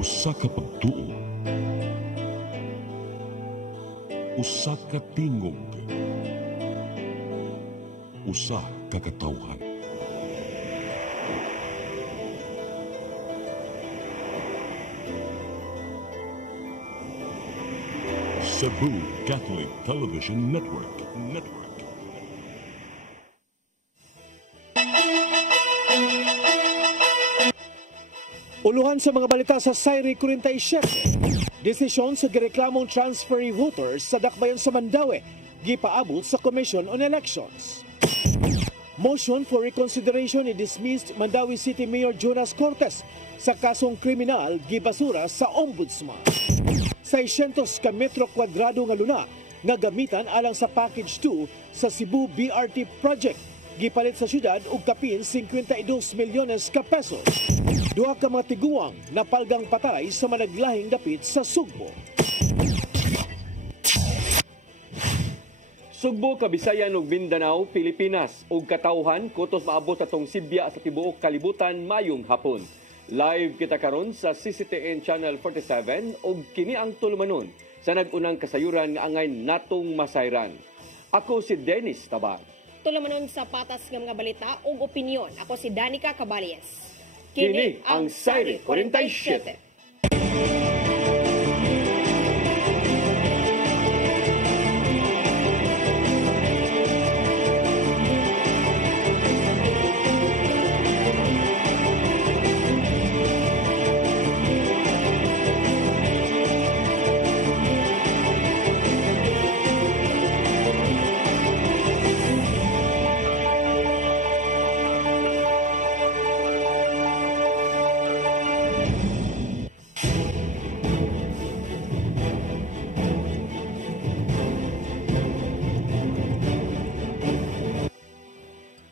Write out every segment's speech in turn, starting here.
Usa ka pagtuo, usa ka tingog, usa ka katawhan. Cebu Catholic Television Network. Uluhan sa mga balita sa Sayri 47. Desisyon sa gireklamong transferee voters sa dakbayan sa Mandaue, gipaabot sa Commission on Elections. Motion for reconsideration ni dismissed Mandaue City Mayor Jonas Cortes sa kasong kriminal gibasura sa Ombudsman. 600 ka metro kwadrado nga luna nga gamitan alang sa Package 2 sa Cebu BRT Project. Gipalit sa syudad og kapin 52 milyones ka pesos. Duha ka mga tiguang napalgang patay sa managlahing dapit sa Sugbo. Sugbo, Kabisayan ug Mindanao, Pilipinas ug katawhan kutos maabot atong Sibya sa tibuok kalibutan mayong hapon. Live kita karon sa CCTN Channel 47 ug kini ang tulumanon sa nag-unang kasayuran nga angay natong masayran. Ako si Dennis Tabag. Tulumanon sa patas ng mga balita ug opinyon. Ako si Danica Caballes. Kini ang Sayri 47.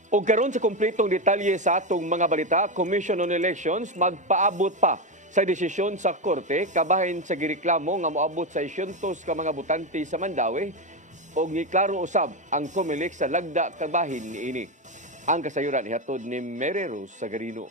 O karon sa kompletong detalye sa atong mga balita, Commission on Elections magpaabot pa sa desisyon sa Korte kabahin sa gireklamo nga moabot sa 600 ka mga botante sa Mandaue o giklaro usab ang COMELEC sa lagda kabahin niini. Ang kasayuran ihatod ni Mary Rose Sagarino.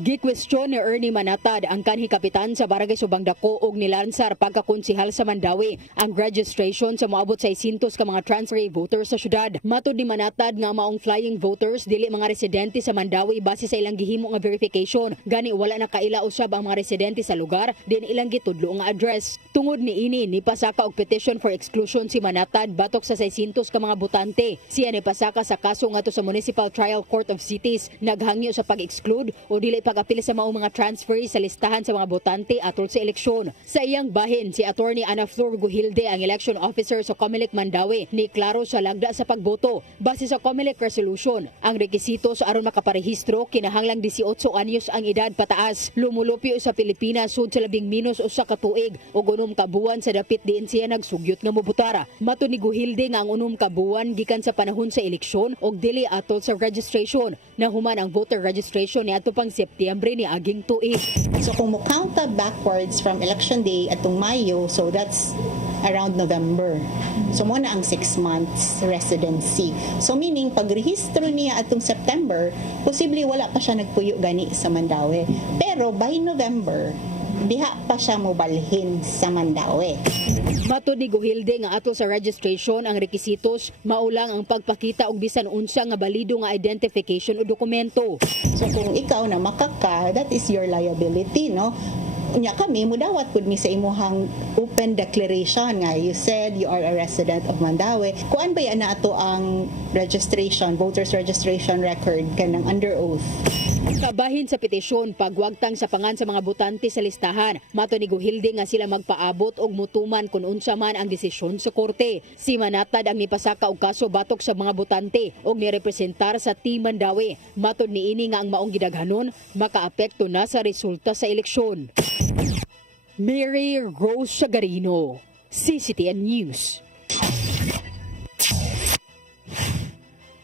Gikwestiyon ni Ernie Manatad ang kanhi kapitan sa Barangay Subang Dako og nilansar pagkakonsihal sa Mandaue ang registration sa moabot sa 600 ka mga transferee voters sa syudad. Matud ni Manatad nga maong flying voters dili mga residente sa Mandaue base sa ilang gihimo nga verification. Gani wala na kaila usab ang mga residente sa lugar din ilang gitudlo nga address. Tungod ni ini nipasaka og petition for exclusion si Manatad batok sa 600 ka mga botante. Siya nipasaka sa kaso ngadto sa Municipal Trial Court of Cities naghangyo sa pag-exclude o dili pag-apil sa maong mga transferees sa listahan sa mga botante atol sa eleksyon. Sa iyang bahin, si Attorney Ana Flor Guhilde, ang election officer sa COMELEC Mandaue, ni klaro sa lagda sa pagboto. Base sa COMELEC resolution, ang rekisitos aron makaparehistro kinahanglang 18 anyos ang edad pataas. Lumulupyo sa Pilipinas sud sa labing minus usa ka tuig o unom ka buwan sa dapit diin siya nagsugyot nga mobutara. Matud ni Guhilde nga ang unom ka buwan gikan sa panahon sa eleksyon og dili atol sa registration. Nahuman ang voter registration ni ato pang Setyembre ni aging tuig. So kung mo count backwards from election day atong Mayo, so that's around November. So mo na ang 6 months residency. So meaning pagrehistro niya atong September, posible wala pa siya nagpuyo gani sa Mandaue. Pero by November, diha pa siya mobalhin sa Mandaue. Matud ni Guhilde nga ato sa registration ang rekisitos maulang ang pagpakita og bisan unsa nga balido nga identification o dokumento. So kung ikaw na makaka, that is your liability, no? Unya kami mudawat pud mi sa imuhang open declaration nga you said you are a resident of Mandaue. Kuan ba na ato ang registration, voters registration record kanang under oath? Kabahin sa petisyon pagwagtang sa pangan sa mga botante sa listahan. Mato ni Guhilde nga sila magpaabot og mutuman kung unsa man ang desisyon sa korte. Si Manatad ang nipasaka og kaso batok sa mga botante og nirepresentar sa Team Mandaue. Matod ni ini nga ang maong gidaghanon makaapekto na sa resulta sa eleksyon. Mary Rose Sagarino, CCTN News.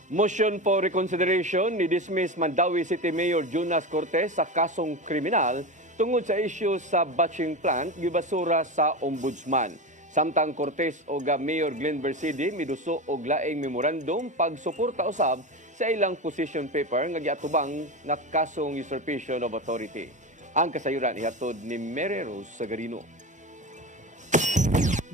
Motion for reconsideration ni dismiss Mandaue City Mayor Jonas Cortes sa kasong kriminal tungod sa isyu sa batching plant gibasura sa Ombudsman. Samtang Cortes o Mayor Glenn Bersidi miduso og laing memorandum pagsuporta usab sa ilang position paper nga giatubang nga kasong usurpation of authority. Ang kasayuran ihatod ni Mary Rose Sagarino.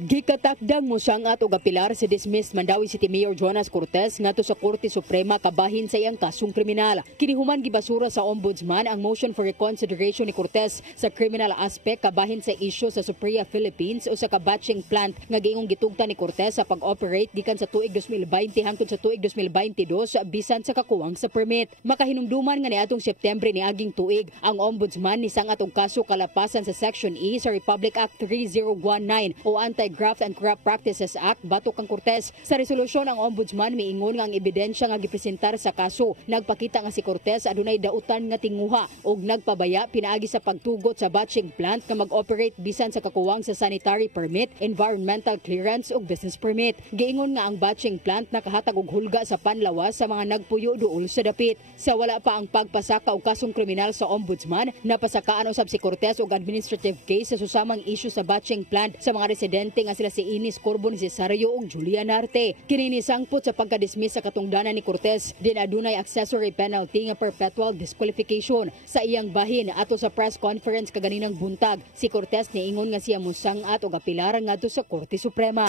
Gikatakdang mo siyang og apilar si dismissed Mandawi City Mayor Jonas Cortez ngadto sa Korte Suprema kabahin sa iyang kasong kriminal. Kinihuman gibasura sa Ombudsman ang motion for reconsideration ni Cortez sa criminal aspect kabahin sa isyu sa Supriya Philippines o sa kabatching plant nga giingong gitugtan ni Cortez sa pag-operate gikan sa tuig 2020 hangtod sa tuig 2022 bisan sa kakuwang sa permit. Makahinumduman nga niadtong Setyembre niaging tuig ang Ombudsman nisangat og kaso kalapasan sa Section E sa Republic Act 3019 o Anti-Graft and Corrupt Practices Act batok kang Cortez. Sa resolusyon ang Ombudsman miingon nga ang ebidensya nga gipresentar sa kaso nagpakita nga si Cortez adunay dautan nga tinguha og nagpabaya pinaagi sa pagtugot sa batching plant nga mag-operate bisan sa kakuwang sa sanitary permit, environmental clearance ug business permit. Giingon nga ang batching plant nakahatag og hulga sa panlawas sa mga nagpuyo duol sa dapit. Sa wala pa ang pagpasaka og kasong kriminal sa Ombudsman, napasakaan usab si Cortez og administrative case sa susamang issue sa batching plant sa mga residente nga sila si Ines Corbo, ni Cesario ug Julia Narte. Kini ni sangpot sa pagka-dismiss sa katungdanan ni Cortez, din adunay accessory penalty nga perpetual disqualification. Sa iyang bahin ato sa press conference kaganinang buntag, si Cortez niingon nga siya mosangat og apilaran ngadto sa Korte Suprema.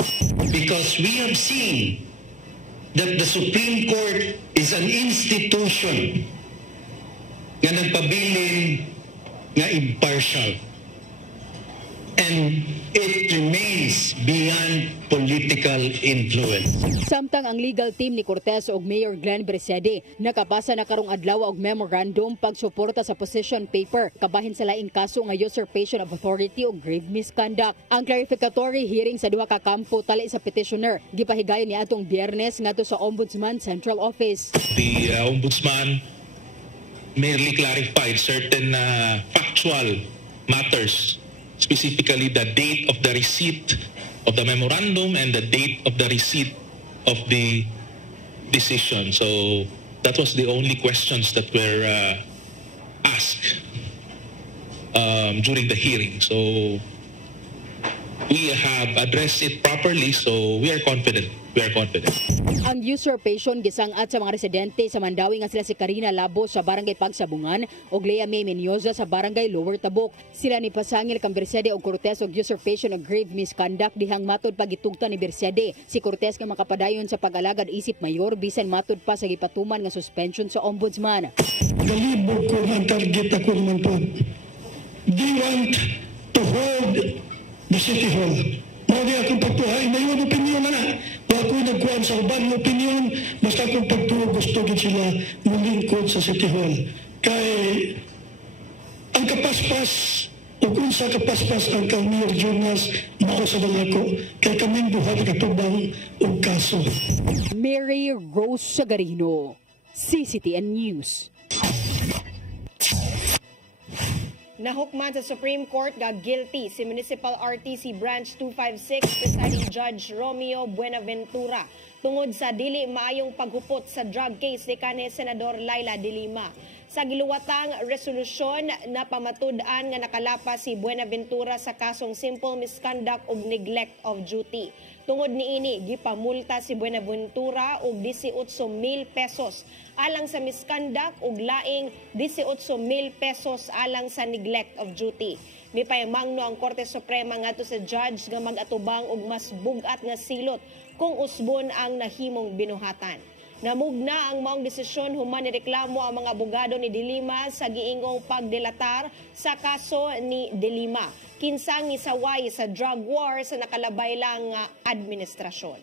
Because we have seen that the Supreme Court is an institution nga nagpabilin nga impartial. And it remains beyond political influence. Samtang ang legal team ni Cortez ug Mayor Glenn Bresede nakapasa na karong adlaw og memorandum pagsuporta sa position paper kabahin sa laing kaso nga usurpation of authority ug grave misconduct. Ang clarificatory hearing sa duha ka kampo tali sa petitioner gipahigayon ni atong Biyernes ngadto sa Ombudsman Central Office. The Ombudsman merely clarified certain factual matters, specifically the date of the receipt of the memorandum and the date of the receipt of the decision. So that was the only questions that were asked during the hearing. So we have addressed it properly, so we are confident. Ang usurpation gisangat sa mga residente sa Mandawi nga sila si Karina Labo sa Barangay Pagsabungan ug Lea May Menyoza sa Barangay Lower Tabok. Sila ni pasangil kang Bersede og Cortez og usurpation of grave misconduct dihang matud pagitugtan ni Bersede. Si Cortez nga makapadayon sa pag-alagad isip mayor bisan matud pa sa gipatuman nga suspension sa Ombudsman. Galibog ko ang target ako naman po. They want to hold the City Hall. Mali akong pagtuhay na yung opinion na. Ako'y nagkuhan sa uban yung opinion, basta akong pagtuho gusto din sila mulingkod sa City Hall. Kay ang kapaspas, o kung sa kapaspas ang kang Mayor Jonas, mao sa dalako, kay kaming buhat katubang o kaso. Mary Rose Sagarino, CCTN News. Nahukman sa Supreme Court nga guilty si Municipal RTC Branch 256 Presiding Judge Romeo Buenaventura tungod sa dili maayong paghupot sa drug case ni kanhi Senador Laila De Lima. Sa giluwatang resolusyon na pamatud-an nga nakalapas si Buenaventura sa kasong simple misconduct ug neglect of duty. Tungod niini, gipamulta si Buenaventura og 18,000 pesos alang sa misconduct ug laing 18,000 pesos alang sa neglect of duty. Mipayamangno ang Korte Suprema ngadto sa judge nga mag-atubang og mas bugat nga silot kung usbon ang nahimong binuhatan. Namugna ang maong desisyon human nireklamo ang mga abogado ni De Lima sa giingong pagdelatar sa kaso ni De Lima. Kinsang isaway sa drug war sa nakalabay lang administrasyon.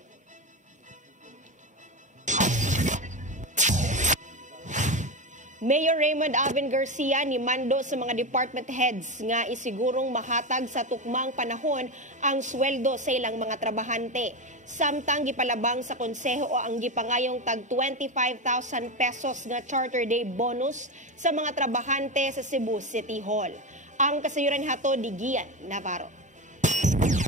Mayor Raymond Alvin Garcia ni mando sa mga department heads nga isigurong mahatag sa tukmang panahon ang sweldo sa ilang mga trabahante. Samtang gipalabang sa konseho o ang gipangayong tag 25,000 pesos nga charter day bonus sa mga trabahante sa Cebu City Hall. Ang kasayuran hato di Gian Navarro.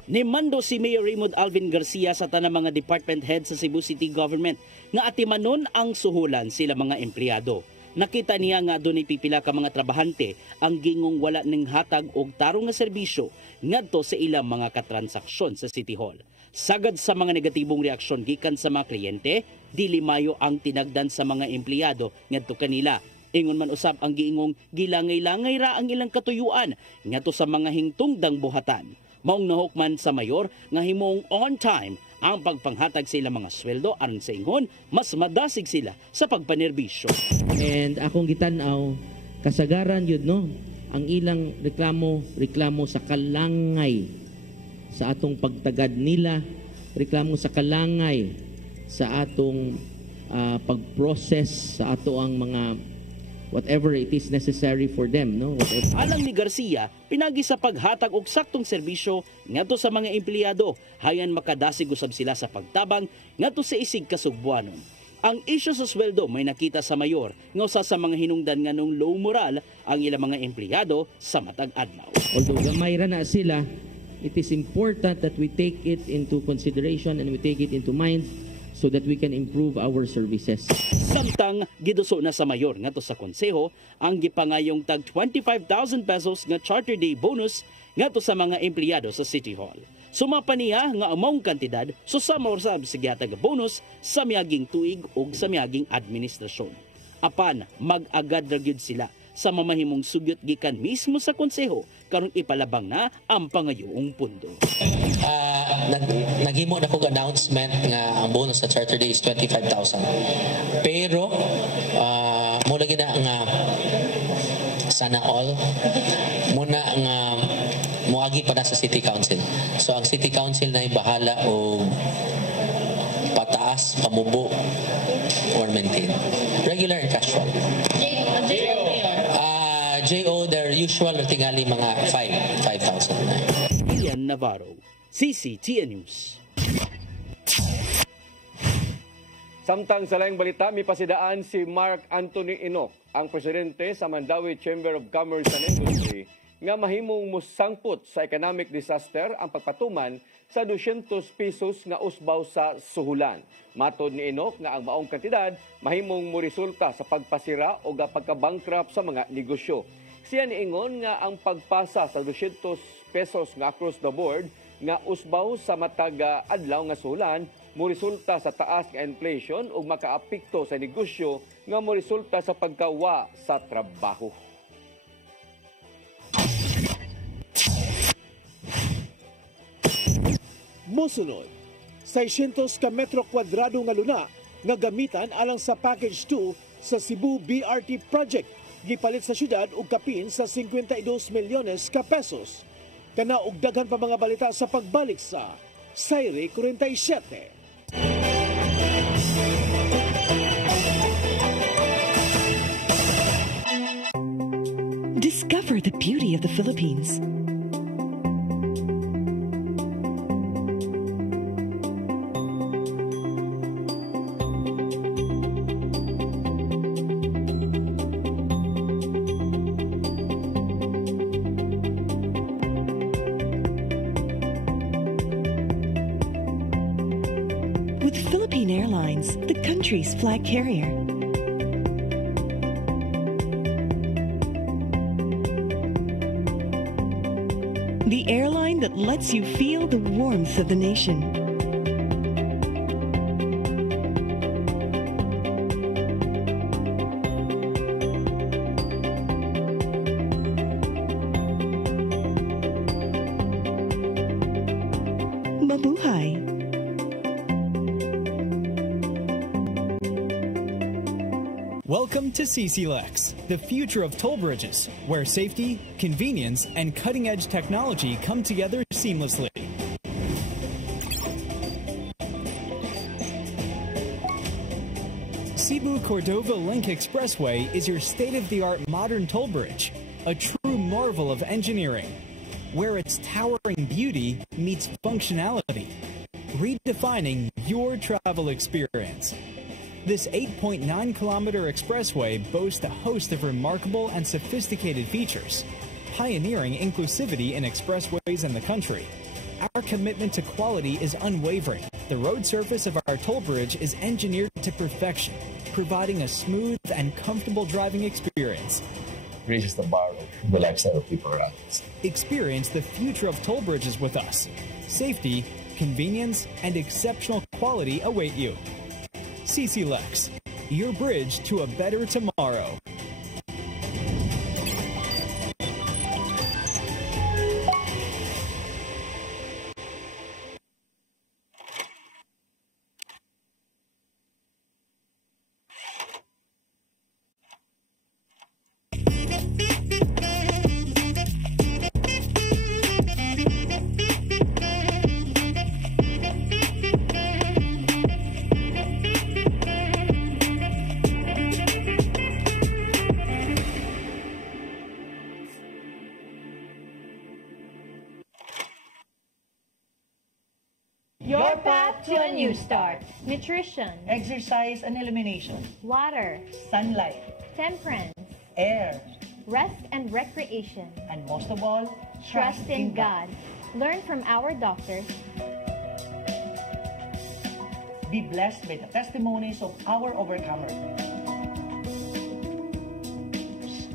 Nimando si Mayor Raymond Alvin Garcia sa tanang mga department heads sa Cebu City Government nga atimanon ang suhulan sila mga empleyado. Nakita niya nga doon pipila ka mga trabahante ang gingong wala ning hatag og tarong nga serbisyo ngadto sa ilang mga katransaksyon sa City Hall. Sagad sa mga negatibong reaksyon gikan sa mga kliyente, dili mayo ang tinagdan sa mga empleyado ngadto kanila. Ingon man usab ang giingong gilangay-langay ra ang ilang katuyuan ngadto sa mga hingtungdang buhatan. Maong nahukman sa mayor nga himong on time ang pagpanghatag sa ilang mga sweldo aron sa ingon mas madasig sila sa pagpanerbisyo. And akong gitanaw kasagaran yun no ang ilang reklamo sa kalangay sa atong pagtagad nila, reklamo sa kalangay sa atong pag-process sa ato ang mga whatever it is necessary for them, no? Whatever. Alang ni Garcia, pinagi sa paghatag og saktong serbisyo ngadto sa mga empleyado, hayan makadasig usab sila sa pagtabang ngadto sa isig kasugbuanon. Ang isyu sa sweldo may nakita sa mayor nga usa sa mga hinungdan nganong low moral ang ilang mga empleyado sa matag adlaw. Although gamay ra na sila, it is important that we take it into consideration and we take it into mind so that we can improve our services. Samtang giduso na sa mayor ngadto sa konseho ang gipangayong tag 25,000 pesos nga Charter Day bonus ngadto sa mga empleyado sa City Hall. Sumapa niya nga among kantidad susama usab sa gihatag bonus sa miaging tuig ug sa miaging administrasyon. Apan mag-agad ra gyud sila sa mamahimong sugyot gikan mismo sa konseho karon ipalabang na ang pangayoong pundo. Naghimo na kong announcement nga ang bonus sa Charter Day is 25,000. Pero mula gina nga sana all muna nga muagi pa na sa City Council. So ang City Council na bahala o pataas, pamubo or maintain. Regular and casual. JO, their usual tingali mga 5,000. Ian Navarro, CCTN News. Samtang sa laing balita, may pasidaan si Mark Anthony Enoch, ang presidente sa Mandawi Chamber of Commerce and Industry, nga mahimong musangpot sa economic disaster ang pagpatuman sa 200 pesos nga usbaw sa suhulan. Matod ni Enoch nga ang maong kantidad mahimong moresulta sa pagpasira o pagka-bankrupt sa mga negosyo. Siya niingon nga ang pagpasa sa 200 pesos nga across the board nga usbaw sa matag adlaw nga suhulan moresulta sa taas nga inflation ug makaapekto sa negosyo nga moresulta sa pagkawa sa trabaho. Mosunod, 600 ka metro kwadrado nga luna nga gamitan alang sa Package 2 sa Cebu BRT Project. Gipalit sa syudad og kapin sa 52 milyones ka pesos. Kana og daghan pa mga balita sa pagbalik sa Sayre 47. Discover the beauty of the Philippines. With Philippine Airlines, the country's flag carrier. The airline that lets you feel the warmth of the nation. Mabuhay! Welcome to CCLEX, the future of toll bridges, where safety, convenience, and cutting-edge technology come together seamlessly. Cebu-Cordova Link Expressway is your state-of-the-art modern toll bridge, a true marvel of engineering, where its towering beauty meets functionality, redefining your travel experience. This 8.9-kilometer expressway boasts a host of remarkable and sophisticated features, pioneering inclusivity in expressways in the country. Our commitment to quality is unwavering. The road surface of our toll bridge is engineered to perfection, providing a smooth and comfortable driving experience. Raises the bar of the lifestyle of people around us. Experience the future of toll bridges with us. Safety, convenience, and exceptional quality await you. CCLEX, your bridge to a better tomorrow. Your path to a new start. Nutrition, Exercise and elimination. water, Sunlight. temperance, Air. rest and recreation. And most of all, Trust in God. Learn from our doctors. Be blessed by the testimonies of our overcomers.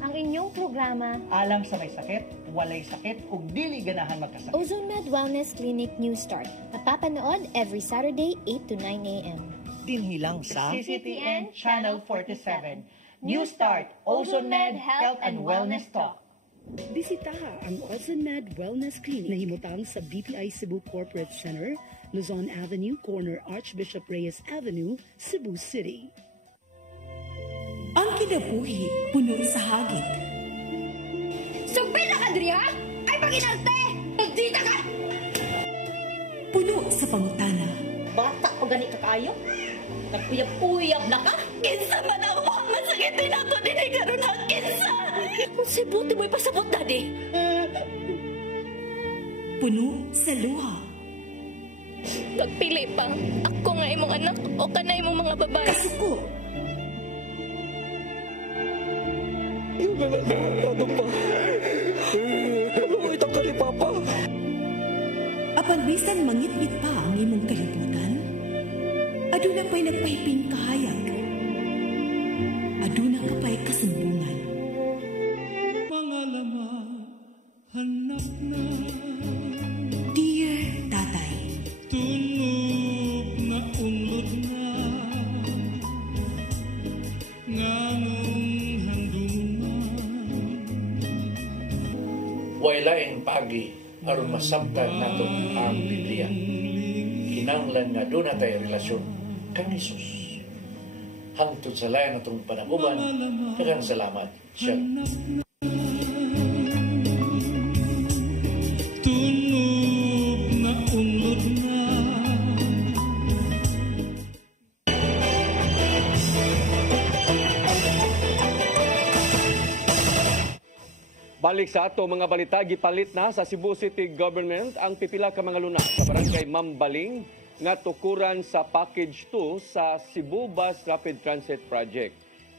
Ang inyong programa, Alang sa may sakit, walay sakit, ug dili ganahan magkasakit. Ozone Med Wellness Clinic New Start. Napapanood every Saturday, 8 to 9 a.m. Dinhi lang sa CCTN Channel 47. New Start, Ozone Med Health and Wellness Talk. Bisitaha ang Ozone Med Wellness Clinic na himutang sa BPI Cebu Corporate Center, Luzon Avenue, corner Archbishop Reyes Avenue, Cebu City. Ang kinabuhi, puno sa hagit. Sugpil na ka, Dria! Ay, paginalte! Magdita ka! Puno sa pangutana. Bata o gani ka kayo? Nagpuyap-puyap na ka? Kinsa man ang mga sakitin ato din ay karoon ang kinsa! Kung sibuti mo'y pasabot, Daddy! Puno sa luha. Pagpili pa, ako nga imong anak o kana imong mga babae. Kasuko. Yung ano pa? Ano mo itang kali, Papa? Apan bisan mangit-ngit pa ang imong kalibutan, aduna pa'y nagpahiping kahayag. Aduna ka pa'y kasumbungan. Mga lama, hanap na. Dear Tatay, Tunog na unlod na. Nganong wailaing pagi aron masabtan nato ang Biblia. Kinanglan nga doon natay relasyon kang Jesus. Hangtod sa layan natong panaguban, daghang salamat. Shalom. Tunog na unlod na. Balik sa ato mga balita, gipalit na sa Cebu City Government ang pipila ka mga luna sa barangay Mambaling nga tukuran sa Package 2 sa Cebu Bus Rapid Transit Project.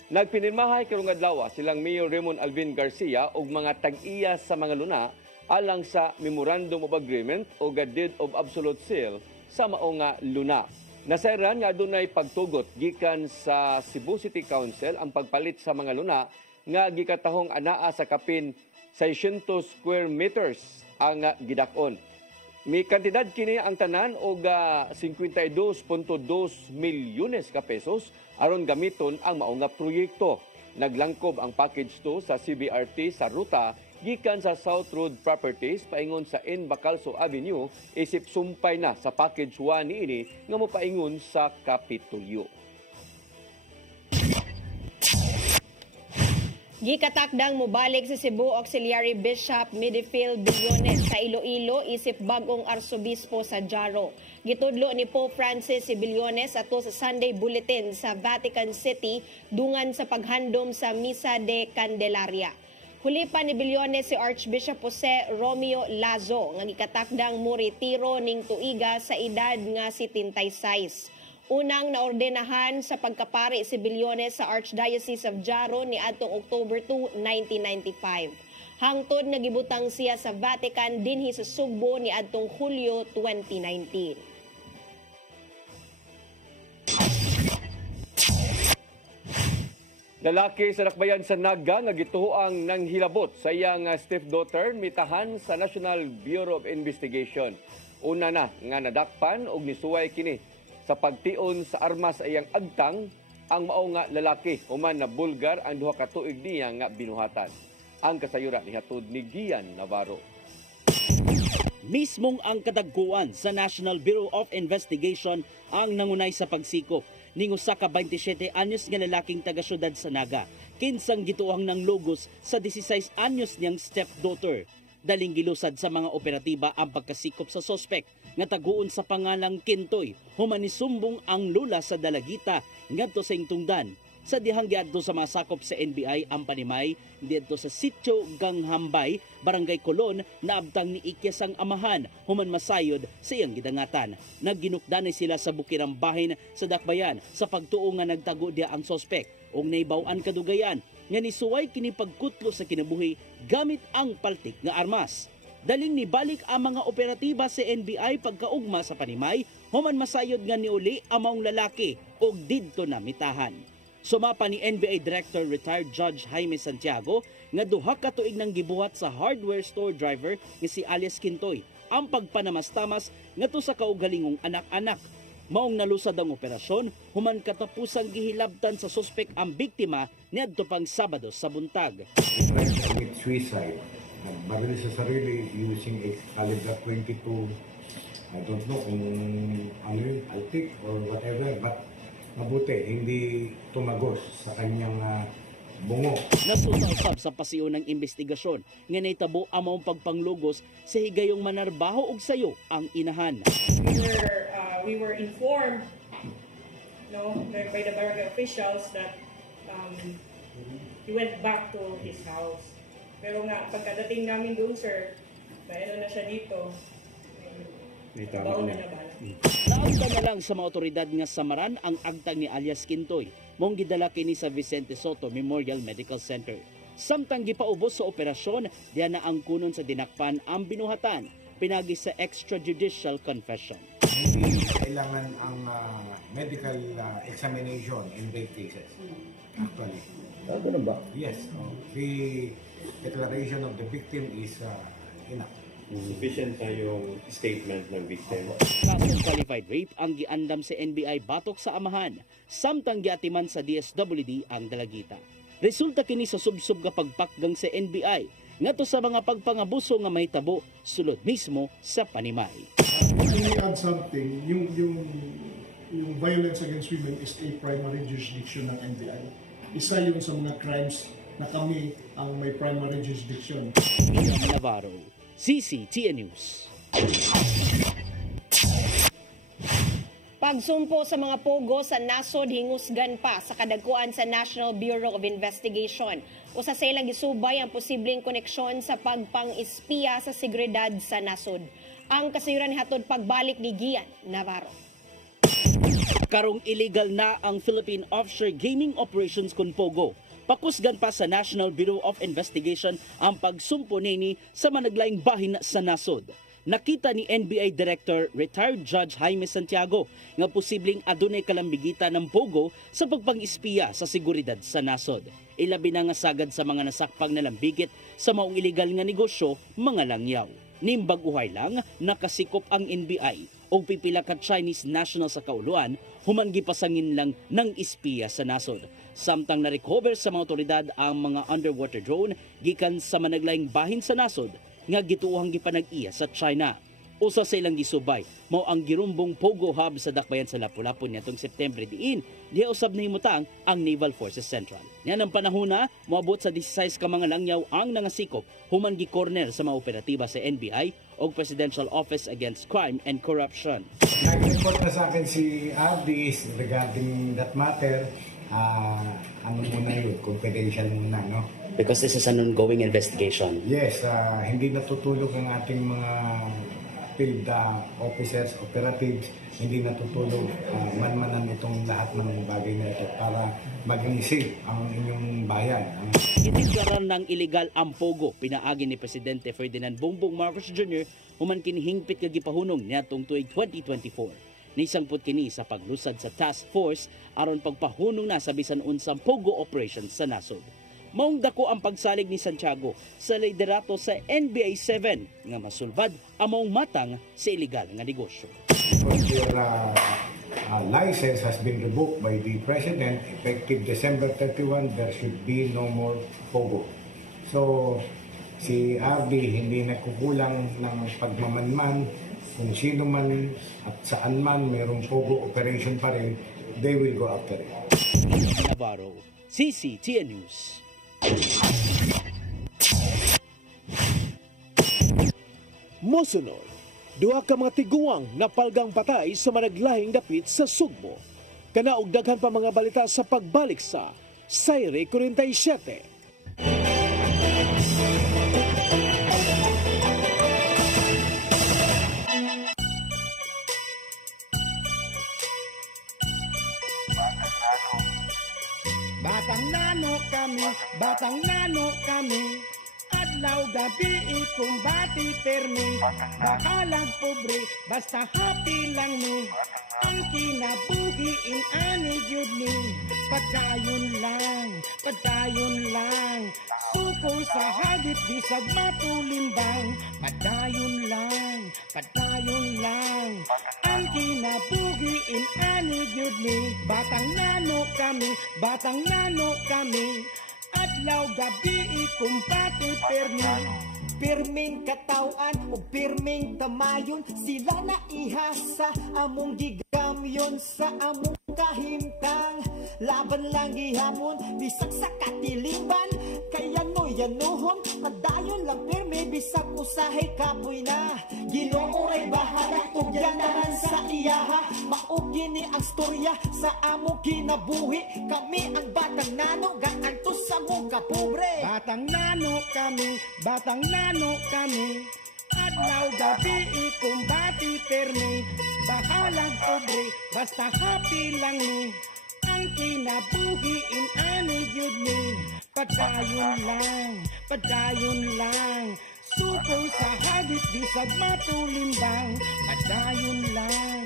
Nagpinirmahay karong adlaw silang Mayor Raymond Alvin Garcia ug mga tag-iya sa mga luna alang sa Memorandum of Agreement o Deed of Absolute Sale sa mao nga luna. Nasayran nga adunay pagtugot gikan sa Cebu City Council ang pagpalit sa mga luna nga gikatahong anaa sa kapin 600 square meters ang gidakon. May kantidad kini ang tanan og 52.2 milyones ka pesos aron gamiton ang mao nga proyekto. Naglangkob ang package 2 sa CBRT sa ruta gikan sa South Road Properties paingon sa N. Bacalso Avenue isip sumpay na sa package 1 niini nga mopaingon sa Kapitolyo. Gikatakdang mobalik si Cebu Auxiliary Bishop Midifield Billones sa Iloilo isip bagong arsobispo sa Jaro. Gitudlo ni Pope Francis si Billones ato sa Sunday Bulletin sa Vatican City dungan sa paghandom sa Misa de Candelaria. Huli pa ni Billones si Archbishop Jose Romeo Lazo nga gikatakdang moretiro ning tuiga sa edad nga 76. Unang naordenahan sa pagkapari si Billones sa Archdiocese of Jaro ni adtong October 2, 1995. Hangtod nagibutang siya sa Vatican dinhi sa Sugbo ni adtong Hulyo 2019. Lalaki sa Dakbayan sa Naga nga gituoang nang hilabot sa iyang stepdaughter mitahan sa National Bureau of Investigation. Una na nga nadakpan og nisuway kini sa pagtion sa armas sa iyang agtang ang mao nga lalaki human na bulgar ang duha ka tuig niya nga binuhatan. Ang kasayuran ni hatod ni Gian Navarro. Mismong ang kadagkuan sa National Bureau of Investigation ang nangunay sa pagsikop ning usa ka 27 anyos nga lalaking taga-syudad sa Naga kinsang gituohang ng logos sa 16 anyos niyang stepdaughter. Daling gilusad sa mga operatiba ang pagkasikop sa sospek nga taguon sa pangalang Kintoy human ni sumbong ang lula sa dalagita ngadto sa ingtungdan sa dihang giadto sa mga sakop sa NBI ang panimay didto sa Sitio Ganghambay, Barangay Colon, naabtang ni Ikyas ang amahan human masayod sa iyang gidangatan. Nagginukdanay sila sa bukirambahin sa Dakbayan sa pagtuo nga nagtago diha ang sospek ug naibaw-an kadugayan nga nisuway kini pagkutlo sa kinabuhi gamit ang paltik nga armas. Daling nibalik ang mga operatiba sa NBI pagkaugma sa panimay human masayod nga niuli ang maong lalaki ug didto na mitahan. Sumapa ni NBI Director Retired Judge Jaime Santiago nga duha ka tuig nang gibuhat sa hardware store driver nga si alias Kintoy ang pagpanamastamas ngadto sa kaugalingong anak-anak. Maong nalusad ang operasyon human katapusang gihilabtan sa suspek ang biktima niadto pang Sabado sa buntag. Commit suicide. Baril sa sarili using a caliber 22. I don't know kung ano yun, altik or whatever, but mabuti, hindi tumagos sa kanyang bungo. Nasusausab sa pasiyo ng investigasyon nga naitabo ang maong pagpanglugos sa higayong manarbaho og sayo ang inahan. We were informed by the barangay officials that he went back to his house. Pero nga, pagkadating namin doon, sir, na siya dito, baon na bala. Naagta na lang sa mga otoridad nga samaran ang agtang ni alias Kintoy, mong gidala kini sa Vicente Soto Memorial Medical Center. Samtang gipaubos sa operasyon, diyan na ang kunon sa dinakpan ang binuhatan, pinagi sa extrajudicial confession. Hindi kailangan ang medical examination in rape cases, actually. Ganun ba? Yes. The declaration of the victim is enough. Sufficient na yung statement ng victim. Kasong qualified rape ang giandam sa NBI batok sa amahan, samtang giatiman sa DSWD ang dalagita. Resulta kini sa subsub nga pagpakgang sa NBI ngadto sa mga pagpangabuso nga mahitabo sulod mismo sa panimay. Let me add something. Yung violence against women is a primary jurisdiction ng NBI. Isa yun sa mga crimes na kami ang may primary jurisdiction. Ian Navarro, CCTN News. Pagsumpo sa mga pogo sa nasod hingusgan pa sa kadagkuan sa National Bureau of Investigation. Usa sa ilang gisubay ang posibleng koneksyon sa pagpang-espiya sa seguridad sa nasod. Ang kasayuran hatod pagbalik ni Gian Navarro. Karong illegal na ang Philippine Offshore Gaming Operations kun pogo. Pakusgan pa sa National Bureau of Investigation ang pagsumpo nini sa managlaing bahin sa nasod. Nakita ni NBI Director Retired Judge Jaime Santiago nga posibleng adunay kalambigitan ng pogo sa pagpang-espiya sa seguridad sa nasod. Ilabi na nga sagad sa mga nasakpang nalambigit sa maong illegal nga negosyo, mga langyaw. Nimbag-uhay lang, nakasikop ang NBI o pipila ka Chinese national sa kauluan, human gipasangin lang ng espiya sa nasod. Samtang na-recover sa mga otoridad ang mga underwater drone gikan sa managlaing bahin sa nasod nga gituohang gipanag-iya sa China. Usa sa ilang gisubay mao ang girumbong Pogo Hub sa Dakbayan sa Lapu-Lapu niadtong September diin diha usab nahimutang ang Naval Forces Central. Yan ang panahona moabot sa 16 ka mga langyaw ang nangasikop human gi-corner sa mga operatiba sa NBI o Presidential Office Against Crime and Corruption. Nag-report na sa akin si Abdi regarding that matter. Ano muna yun, confidential muna, no? Because this is an ongoing investigation. Yes, hindi natutulog ang ating mga field officers, operatives, hindi natutulog manmanan itong lahat ng bagay na ito para maging safe ang inyong bayan. Itiklaran ng illegal ang pogo, pinaagi ni Presidente Ferdinand Bongbong Marcos Jr. human kinihingpit nga gipahunong niadtong tuig 2024. Nisangput kini sa paglusad sa task force aron pagpahunong na sa bisan unsang pogo operations sa nasod. Maong dako ang pagsalig ni Santiago sa liderato sa NBA 7 nga masulbad ang maong matang sa illegal nga negosyo. Your license has been revoked by the President effective December 31, there should be no more pogo. So si RD hindi nakukulang ng pagmamanman. Kung sino man at saan man mayroong pogo operation pa rin, they will go after it. Navarro, CCTN News. Mosunod, duha ka mga tiguang napalgang patay sa managlahing dapit sa Sugbo. Kana og daghan pa mga balita sa pagbalik sa Sayre 47. Batang nano kami, adlaw gabi ikumbati permi, bakalag pobre, basta happy lang ni, ang kinabuhiin ani gyud ni, padayon lang, suko sa hagit bisag matulimbang, padayon lang, ang kinabuhiin ani gyud ni, batang nano kami, adlaw gabi ikumpati permi, pirming katawan o pirming tamayon, sila na ihasa among gigamyon sa among kahimtang, laban lang gihapon bisag sa katiliban, kaya no yanuhon padayon lang pirmi bisag usahay kapoy na, Ginoo ray bahala tugyan naman sa iyaha, maugini ang storya sa among kinabuhi, kami ang batang nano gaantos sa mong kapobre, batang nano kami, adlaw gabi ikumbati permi, bakalang pobre, basta happy lang ni, ang kinabuhiin ani gyud ni, padayon lang, suko sa hagit bisag matulimbang, padayon lang,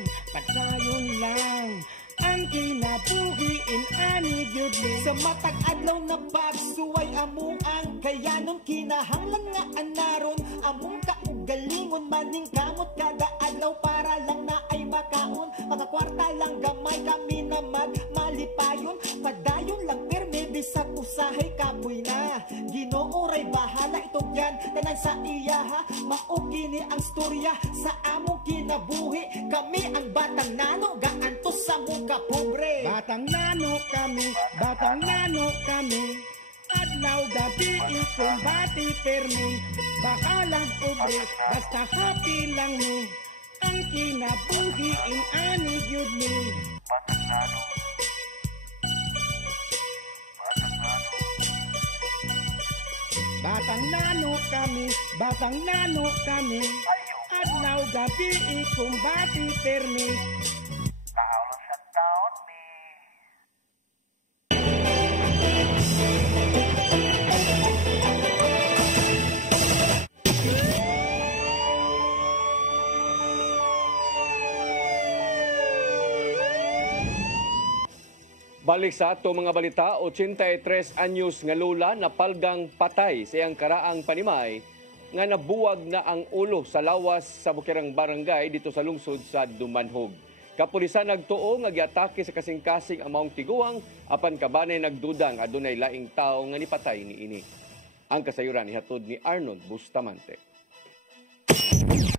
ang kinabuhiin ani gyud ni, sa matag adlaw na pagsuway among ang kayanon, kinahanglan nga anaron among kaugalingon, maning kamot kada adlaw para lang na ay makaon, mga kwarta lang gamay kami na magmalipayon, padayon lang perme bisag usahay kapoy na, Ginoo ray bahala itugyan tanan sa iyaha, maugini ang storya sa among kinabuhi, kami ang batang nano gaantos sa mong kapobre, batang nano kami, adlaw gabi ikumbati permi, bakalang pobre, basta happy lang ni, ang kinabuhiin ani gyud ni, batang nano kami, adlaw gabi ikumbati permi, Balik sa ato mga balita, 83 anyos nga lola napalgang patay sa iyang karaang panimay nga nabuwag na ang ulo sa lawas sa Bukirang Barangay dito sa lungsod sa Dumanhog. Kapulisan nagtuo nga giatake sa kasing-kasing ang maong tiguang apan kabanay nagdudang adunay laing tawo nga nipatay niini. Ang kasayuran ihatod ni Arnold Bustamante.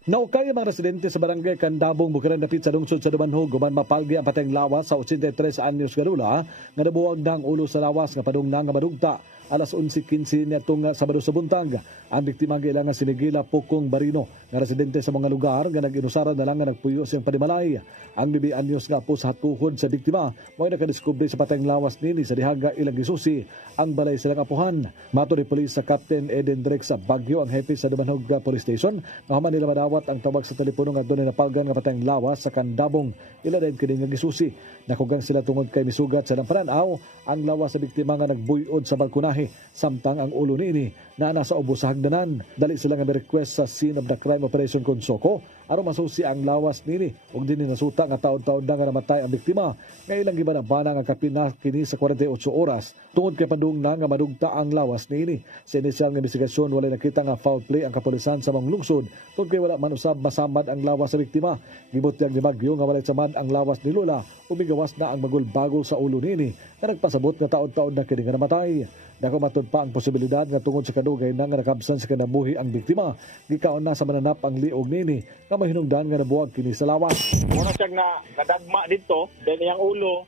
Naukay ang mga residente sa barangay Kandabong, Bukirang Dapit sa lungsod sa Dumanhog guman mapalgi ang patayng lawas sa 83 anyos nga lola nga nabuwag na ang ulo sa lawas nga padungna nga madugta. Alas 11:15 nitong Sabado sa buntag. Ang biktima kailangan sinigila Pukong Barino nga residente sa mga lugar nga nag-inusaran na lang nga nagpuyo siyang panimalay. Ang bibi anyos nga po sa hatuhod sa biktima mo'y nakadiskubre sa patayng lawas nini sa dihaga ilang gisusi ang balay silang apuhan. Mato ni Police sa Captain Eden Drake sa Baguio ang hepe sa Dumanhog Police Station na human nila madawat ang tawag sa telepono nga doon napalgan nga patayng lawas sa Kandabong. Ila din kini nga gisusi. Nakugang sila tungod kay misugat sa lampananaw ang lawas sa biktima nga nagbuyod sa balkonahe samtang ang ulo niini na nasa ubos sa hagdanan. Dali sila nga request sa scene of the crime operation Consoko aron masusi ang lawas nini ug dinhi nasuta nga taon-taon na nga namatay ang biktima nga ilang gibanabana nga kapina kini sa 48 oras tungod kay padungna nga madugta ang lawas nini. Sa inisyal nga investigasyon walay nakita nga foul play ang kapulisan sa mga lungsod tungod kay wala man usab masamad ang lawas sa biktima. Gibutyag ni Bagyo nga walay samad ang lawas ni lola umigawas na ang bagol-bagol sa ulo nini nga nagpasabot nga taon-taon na kini nga namatay. Dako matod pa ang posibilidad nga tungod sa kadugay na nga nakabsan sa kinabuhi ang biktima gikaon na sa mananap ang liog nini nga mahinungdan nga nabuwag kini sa lawas. Muna siya nga nadagma dito then iyang ulo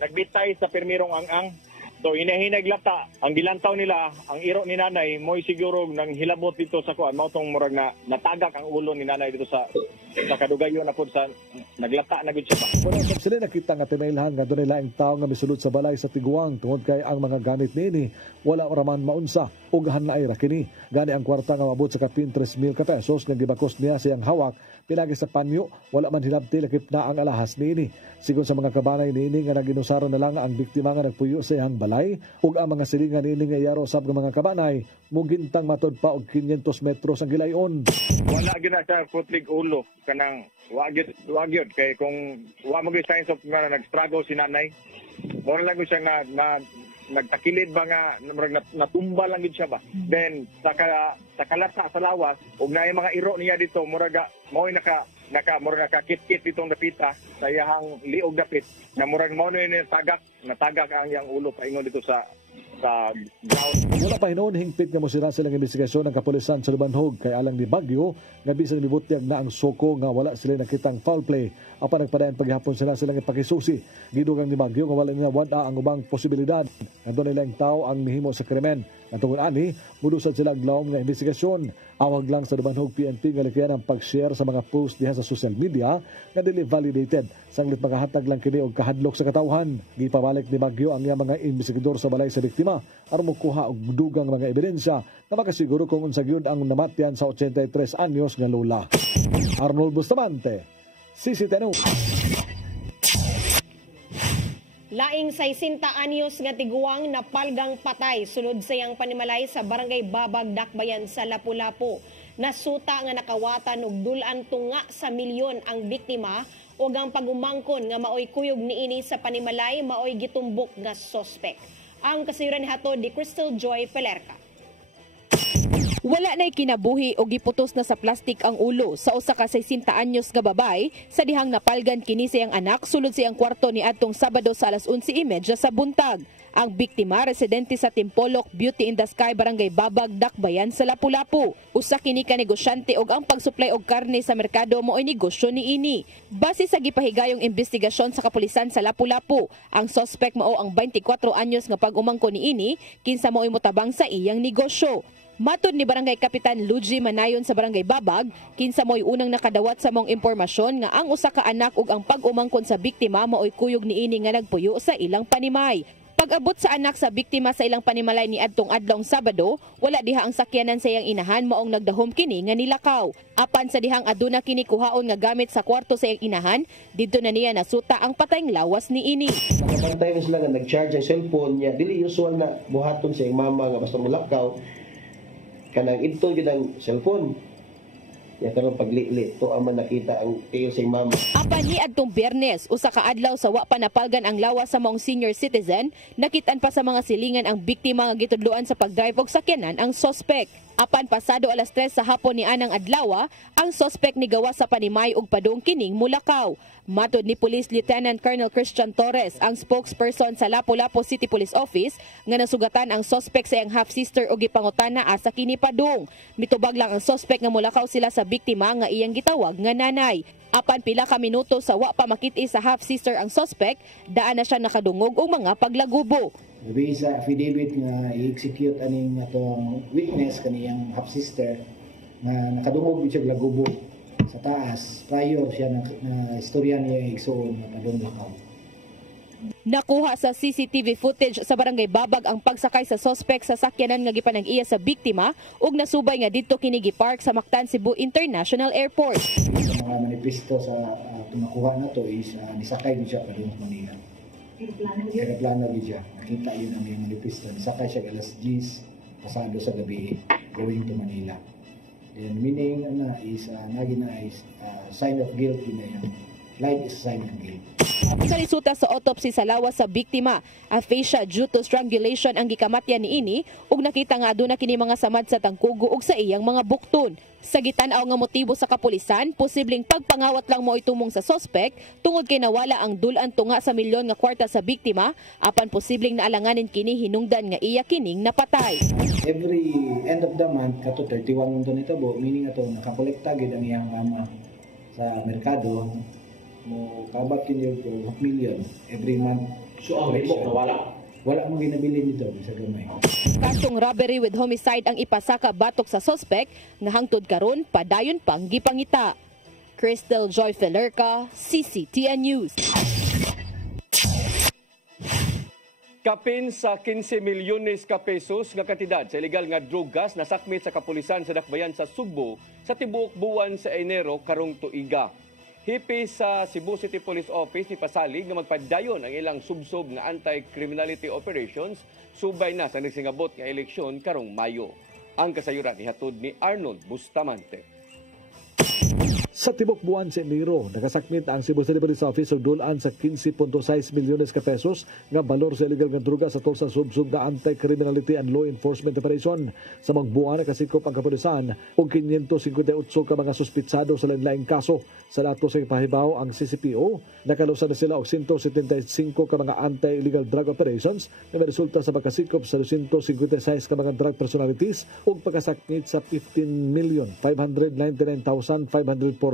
nagbitay sa permirong ang so hinahinag lata ang gilantaw nila ang iro ni nanay mo'y siguro nang hilabot dito sa kuan mao tong murag na natagak ang ulo ni nanay dito sa kadugayon na pud sa naglata na gud siya ba. Wala sab sila nakita nga timailhan nga doon laing tao nga misulod sa balay sa Tiguang tungod kay ang mga gamit niini wala raman maunsa ug gahan na ay ra kini. Gani ang kwarta nga maabot sa kapin 3,000 ka pesos nga gibakos niya sa iyang hawak pinagi sa panyo wala man hinabti lakip na ang alahas niini. Sigon sa mga kabanay niini nga naginusaron na lang ang biktima nga nagpuyo sa iyang balay ug ang mga silingan niini nga iyaro sab nga mga kabanay mugintang matod pa og 500 metros ang gilayon. Wala gina sa putlig ulo kanang wagyod kay kung wa mo gyud signs of nga nag-struggle si nanay. Mo lang siya na nagtakilid ba nga natumba lang gid siya ba. Then sa kalata sa lawas ug naay mga iro niya dito murag mao nakakit-kit ditong dapita sa iyang liog dapit na murag mao ni natagak ang iyang ulo paingon dito sa ground. Wala pa hinuon hingpit nga mosira silang investigasyon ng kapulisan sa Lubanhog kay alang ni Bagyo nga bisan mibutyag na ang soko nga wala sila nakitang foul play. Apan nagpadayon paghapon sila silang ipakisusi. Gidugang ni Bagyo nga wala nila wada ang ubang posibilidad nga doon nilang tao ang mihimo sa krimen. Ang tungod ani, mulusad sila ang lawom nga investigasyon. Awag lang sa Lubanhog PNP nga likian ang pag-share sa mga post diha sa social media nga dili validated. Sanglit makahatag lang kini og kahadlok sa katawhan. Gipabalik ni Bagyo ang iya mga investigador sa balay sa biktima aron mokuha og dugang mga ebidensya na makasiguro kung unsa gyud ang namatyan sa 83 anyos nga lola. Arnold Bustamante, CCTV. Laing 60 anyos nga tiguang na palgang patay sulod sa iyang panimalay sa barangay Babag, Dakbayan sa Lapu-Lapu. Nasuta nga nakawatan og dulan tunga sa milyon ang biktima ug ang pagumangkon nga maoy kuyog niini sa panimalay maoy gitumbok nga suspect. Ang kasayuran ni hatod di Crystal Joy Pelerca. Wala na'y kinabuhi o giputos na sa plastik ang ulo sa usa ka 60 anyos nga babay sa dihang napalgan kini sa iyang anak sulod sa iyang kwarto ni adtong Sabado sa alas 11:30 sa buntag. Ang biktima residente sa Timpolok Beauty in the Sky Barangay Babag, Dakbayan sa Lapu-Lapu. Usa kini ka negosyante og ang pagsuplay og karne sa merkado mo'y negosyo niini. Base sa gipahigayong investigasyon sa kapulisan sa Lapu-Lapu, ang suspect mao ang 24 anyos nga pag-umangko niini kinsa mo'y motabang sa iyang negosyo. Matod ni Barangay Kapitan Luigi Manayon sa Barangay Babag, kinsa mo'y unang nakadawat sa mong impormasyon nga ang usa ka anak ug ang pag-umangkon sa biktima maoy kuyog niini nga nagpuyo sa ilang panimay. Pag-abot sa anak sa biktima sa ilang panimalay ni adtong adlong Sabado, wala diha ang sakyanan sa iyang inahan maong nagdahom kini nga nilakaw. Apan sa dihang aduna kini kuhaon nga gamit sa kwarto sa iyang inahan, didto na niya nasuta ang patayng lawas niini. Nakabantay na sila nga nag-charge ang cellphone niya, dili usual na buhaton sa iyang mama nga basta mulakaw. Kanang ito yun ang cellphone. Ya karon pagli to man nakita ang tiyo sa mama. Apan ni adtong Biyernes, usa ka adlaw sa wa pa napalgan ang lawas sa mong senior citizen, nakitaan pa sa mga silingan ang biktima nga gitudloan sa pagdrive og sakyanan ang suspect. Apan pasado alas 3 sa hapon ni anang adlaw, ang suspect ni gawas sa panimay ug padung kining mulakaw. Matod ni Police Lieutenant Colonel Christian Torres, ang spokesperson sa Lapu-Lapu City Police Office, nga nasugatan ang suspect sa iyang half-sister o gipangutana asa kini padung. Mitubag lang ang suspect nga mulakaw sila sa biktima nga iyang gitawag nga nanay. Apan pila ka minuto sa wa pa makit-i sa half-sister ang suspect, daan na siya nakadungog og mga paglagubo. Based sa affidavit nga i-execute aning atong witness kaniyang half-sister nga nakadungog siya lagubo sa taas prior siya na istorya niya igsoon nga padung lakaw. Nakuha sa CCTV footage sa Barangay Babag ang pagsakay sa suspect sa sakyanan nga gipanag-iya sa biktima ug nasubay nga didto kini gipark sa Mactan Cebu International Airport. Ang mga manifesto sa tumakuha na to is nisakay din siya padung Manila. Plano din siya. Nakita yun ang yung manifesto. Nisakay siya alas 10 pasado sa gabi going to Manila. And meaning na is sign of guilt na yan. Life is a sign of guilt. Sa resulta sa autopsy sa lawas sa biktima, aphasia due to strangulation ang gikamatyan niini ug nakita nga aduna kini mga samad sa tangkugo ug sa iyang mga bukton. Sa gitan-aw nga motibo sa kapulisan, posibleng pagpangawat lang mo'y tumong sa suspect tungod kay nawala ang dulan tunga sa milyon nga kwarta sa biktima, apan posibleng naalanganin kini hinungdan nga iya kining napatay. Every end of the month kato 31 nito nitabo, meaning ato nakakolekta gid ang iyang mama sa merkado mo kabat kinyo ko 1 million every month. So ang ribok nawala? Wala mo ginabili nito sa gamay. Kasong robbery with homicide ang ipasaka batok sa suspect nga hangtod karon padayon pang gipangita. Crystal Joy Felerca, CCTN News. Kapin sa 15 milyones ka pesos nga kantidad sa illegal nga drogas nasakmit sa kapulisan sa dakbayan sa Sugbo sa tibuok buwan sa Enero karong tuiga. Hipi sa Cebu City Police Office ni pasalig nga magpadayon ang ilang subsob nga anti-criminality operations subay na sa nagsingabot nga eleksyon karong Mayo. Ang kasayuran ihatod ni Arnold Bustamante. Sa tibok buwan sa Enero, nakasakmit ang Cebu City Police Office og dulaan sa 15.6 milyones ka pesos nga balor sa illegal nga droga sa tol sa subsub nga anti-criminality and law enforcement operation. Sa mga buwan nakasikop ang kapulisan og 558 ka mga suspitsado sa lain-laing kaso. Sa lato sa ipahibaw ang CCPO, nakalusan na sila og 175 ka mga anti-illegal drug operations na may resulta sa pagkasikop sa 256 ka mga drug personalities ug pagkasakmit sa 15,599,540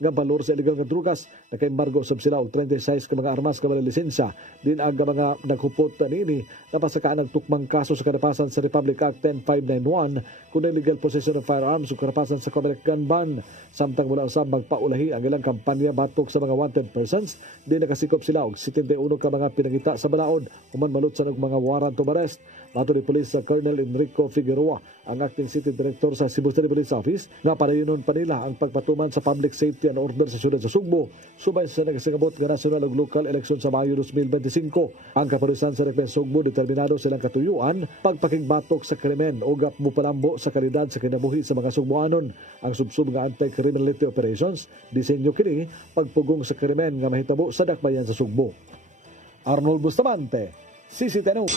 nga balor sa illegal nga drugas. Nakaembargo sab sila og 36 ka mga armas ka lisensya. Din ang mga naghupot nini napasakaan ang tukmang kaso sa karapasan sa Republic Act 10591 kun illegal possession of firearms ug karapasan sa Comelec gun ban. Samtang mula usab magpaulahi ang ilang kampanya batok sa mga wanted persons. Din nakasikop sila og 71 ka mga pinangita sa balaod human malutsan og mga warrant of arrest. Mato ni Police Colonel Enrico Figueroa, ang acting city director sa Cebu City Police Office, nga padayonon pa nila ang pagpatuman sa public safety and order sa siyudad sa Sugbo subay sa nagsingabot nga national ug local election sa Mayo 2025. Ang kapulisan sa Repen Sugbo determinado silang katuyuan pagpakigbatok sa krimen o mupalambo sa kalidad sa kinabuhi sa mga Sugboanon. Ang subsub nga anti-criminality operations disenyo kini pagpugong sa krimen nga mahitabo sa dakbayan sa Sugbo. Arnold Bustamante, CCTN.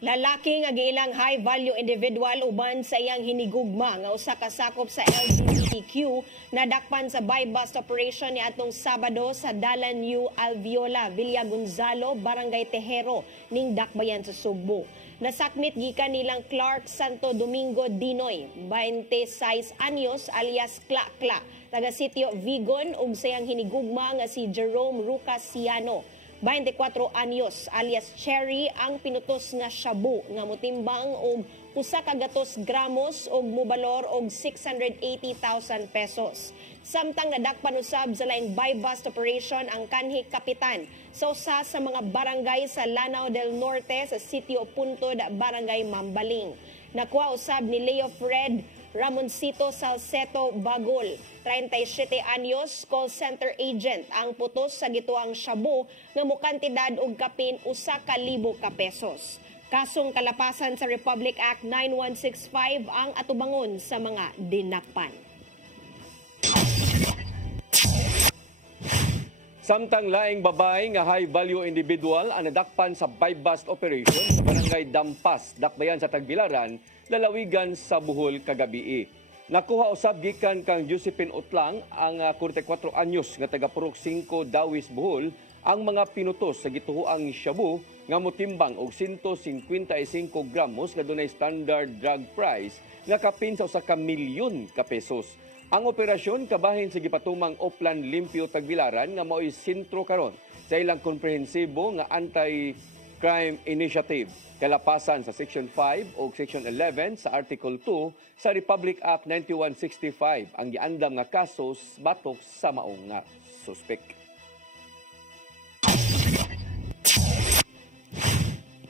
Lalaki nga giilang high-value individual uban sa iyang hinigugma nga usa ka sakop sa LGBTQ nadakpan sa buy-bust operation ni atong Sabado sa Dalan New Alviola, Villa Gonzalo, Barangay Tejero ning dakbayan sa Sugbo. Nasakmit gikan nilang Clark Santo Domingo Dinoy, 26 anyos alias Kla-Kla, taga sitio Vigon ug sayang hinigugma nga si Jerome Rucasiano, 24 anyos alias Cherry, ang pinutos nga shabu nga motimbang og 100 gramos og mobalor og 680,000 pesos. Samtang nadakpan usab sa laing buy-bust operation ang kanhi kapitan sa usa sa mga barangay sa Lanao del Norte sa sitio Puntod, Barangay Mambaling. Nakuha usab ni Leo Fred Ramoncito Salceto Bagol, 37 anyos, call center agent, ang putos sa gituang shabu nga mukantidad og kapin 1,000 ka pesos. Kasong kalapasan sa Republic Act 9165 ang atubangon sa mga dinakpan. Samtang laing babae nga high-value individual ang nadakpan sa buy-bust operation sa Barangay Dampas, dakbayan sa Tagbilaran, lalawigan sa Bohol kagabi. Nakuha usab gikan kang Josephine Utlang, ang 44 anyos nga taga Purok 5 Dawis Bohol, ang mga pinutos sa gituhuang shabu nga motimbang og 155 gramos nga dunay standard drug price nga kapin sa 1 milyon ka pesos. Ang operasyon kabahin sa gipatumang Oplan Limpio Tagbilaran nga mao'y sentro karon sa ilang komprehensibo nga anti-crime initiative. Kalapasan sa Section 5 o Section 11 sa Article 2 sa Republic Act 9165 ang giandam nga kasos batok sa maong nga suspek.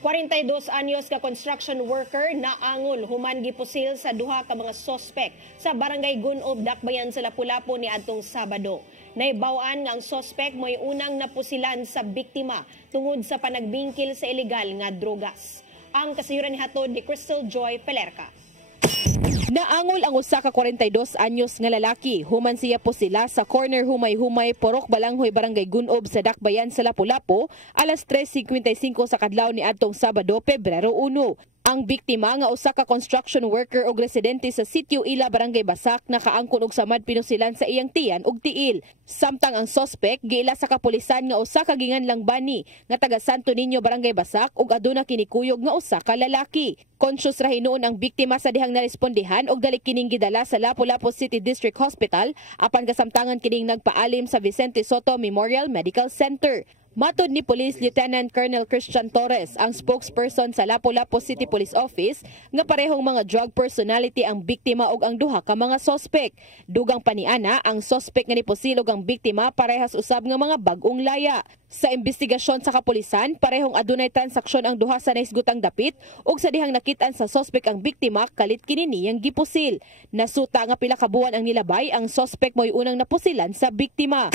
42 anyos ka construction worker naangol human gipusil sa duha ka mga sospek sa Barangay Gunob, dakbayan sa Lapu-Lapu ni adtong Sabado. Naibawaan nga ang sospek mo'y unang napusilan sa biktima tungod sa panagbingkil sa ilegal nga drogas. Ang kasayuran ni hatod ni Crystal Joy Felerca. Naangol ang usa ka 42 anyos nga lalaki. Human siya po sila sa corner Humay-Humay, Porok Balanghoy, Barangay Gunob sa dakbayan sa Lapu-Lapu, alas 3:55 sa kadlaw ni adtong Sabado, Pebrero 1. Ang biktima nga usa ka construction worker og residente sa Sitio Ila, Barangay Basak, nakaangkon og samad pinusilan sa iyang tiyan ug tiil. Samtang ang suspect giila sa kapulisan nga usa ka ginganlang bani nga taga Santo Niño, Barangay Basak ug aduna kinikuyog nga usa ka lalaki. Conscious ra hinuon ang biktima sa dihang narespondihan og dali kining gidala sa Lapu-Lapu City District Hospital apan kasamtangan kining nagpaalim sa Vicente Soto Memorial Medical Center. Matod ni Police Lieutenant Colonel Christian Torres, ang spokesperson sa Lapu-Lapu City Police Office, nga parehong mga drug personality ang biktima ug ang duha ka mga sospek. Dugang paniana, ang sospek nga niposilog ang biktima parehas usab nga mga bag-ong laya. Sa investigasyon sa kapulisan, parehong adunay transaksyon ang duha sa naisgutang dapit ug sa dihang nakitaan sa sospek ang biktima, kalit kini niyang gipusil. Nasuta nga pila ka buwan ang nilabay, ang sospek mo'y unang napusilan sa biktima.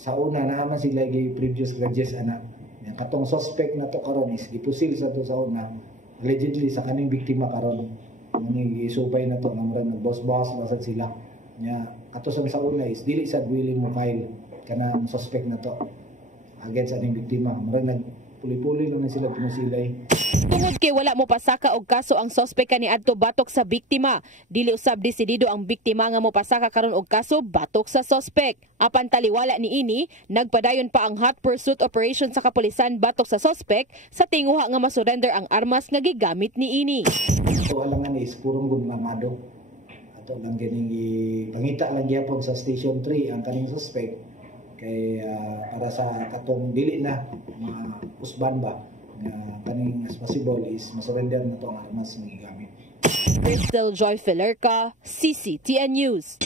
Sa una naman sila previous grudges anak. Yang katong suspect na to karon is gipusil sa to sa una. Allegedly sa kaning biktima karon. Ni gisupay na to nga ng boss-boss basad sila. Nya kato sa una is dili sad willing mo file kanang suspect na to against aning biktima. Murag nagpuli-puli lang na sila pinusilay. Tungod kay wala mo pasaka og kaso ang sospek kaniadto batok sa biktima. Dili usab desidido ang biktima nga mo pasaka karon og kaso batok sa sospek. Apan taliwala niini, nagpadayon pa ang hot pursuit operation sa kapulisan batok sa sospek sa tinguha nga masurrender ang armas nga gigamit niini. So alangan is purong good mamado. Ato lang ganing pangita lang gyapon sa station 3 ang kaning suspect kay para sa katong dili na mga usban ba kaning as possible is masurrender na to ang armas nga gigamit. Crystal Joy Filerca, CCTN News.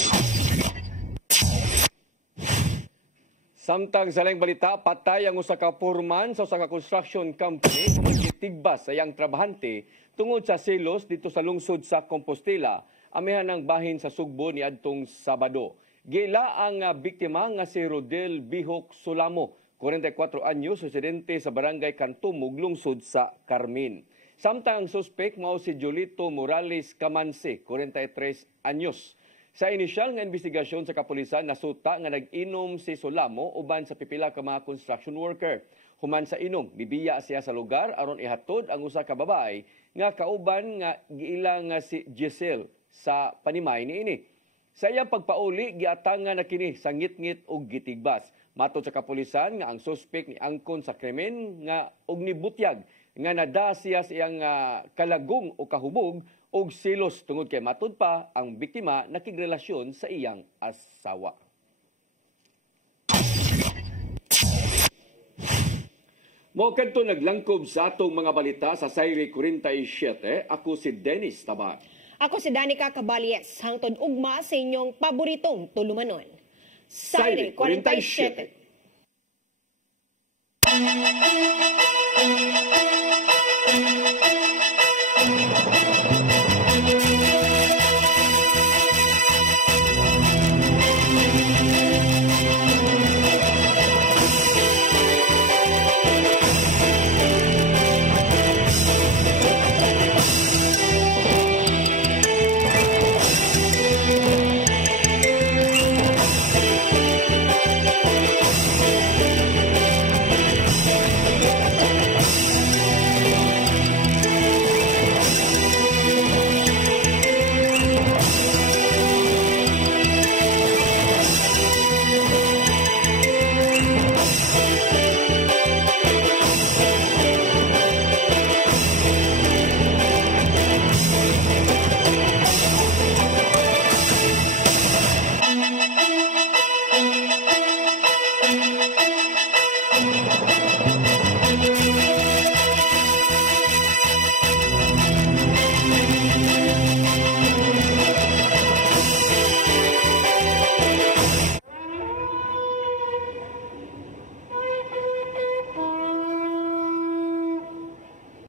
Samtang sa laing balita, patay ang usa ka foreman sa usa ka construction company kung magitigbas sa iyang trabahante tungod sa selos dito sa lungsod sa Compostela, amihan ng bahin sa Sugbo niadtong Sabado. Gila ang biktima nga si Rodel Bihok Sulamo, 44 anyos, residente sa barangay Cantumog, lungsod sa Carmen. Samtang ang suspek mao si Julito Morales Camanse, 43 anyos. Sa inisyal nga investigasyon sa kapulisan, nasuta nga nag-inom si Sulamo uban sa pipila ka mga construction worker. Human sa inom, bibiya siya sa lugar aron ihatod ang usa ka babae nga kauban nga giilang nga si Giselle sa panimay niini. Sa iyang pagpauli, giatangan na kini sa ngit-ngit ug gitigbas. Matod sa kapulisan nga ang suspek ni angkon sa krimen nga og nibutyag nga nada siya sa iyang kalagong o kahubog og silos tungod kay matod pa ang biktima nakigrelasyon sa iyang asawa. Mo kadto naglangkob sa atong mga balita sa Sayre 47, ako si Dennis Tabar. Ako si Danica Caballes, hangtod ugma sa inyong paboritong tulumanon. Sayre 47.